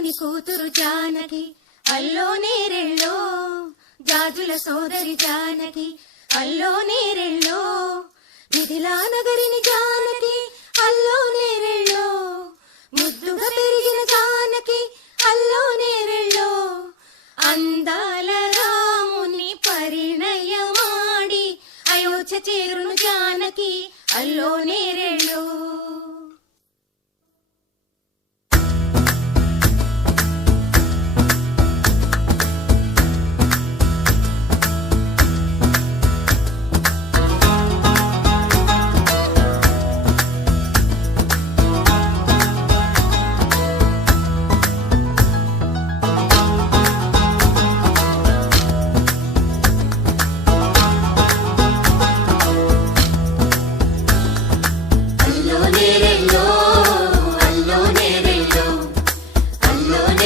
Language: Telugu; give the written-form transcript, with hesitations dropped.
జనకుని కూతురు జానకి అల్లో నేరెళ్ళో, జాజుల సోదరి జానకి అల్లో నేరెళ్ళో, మిథిలా నగరిని జానకి అల్లో నేరెళ్ళో, ముద్దుగా పెరిగిన జానకి అల్లో నేరెళ్ళో, అందాల రాముని పరిణయమాడి అయోధ్య చేరును జానకి అల్లోనే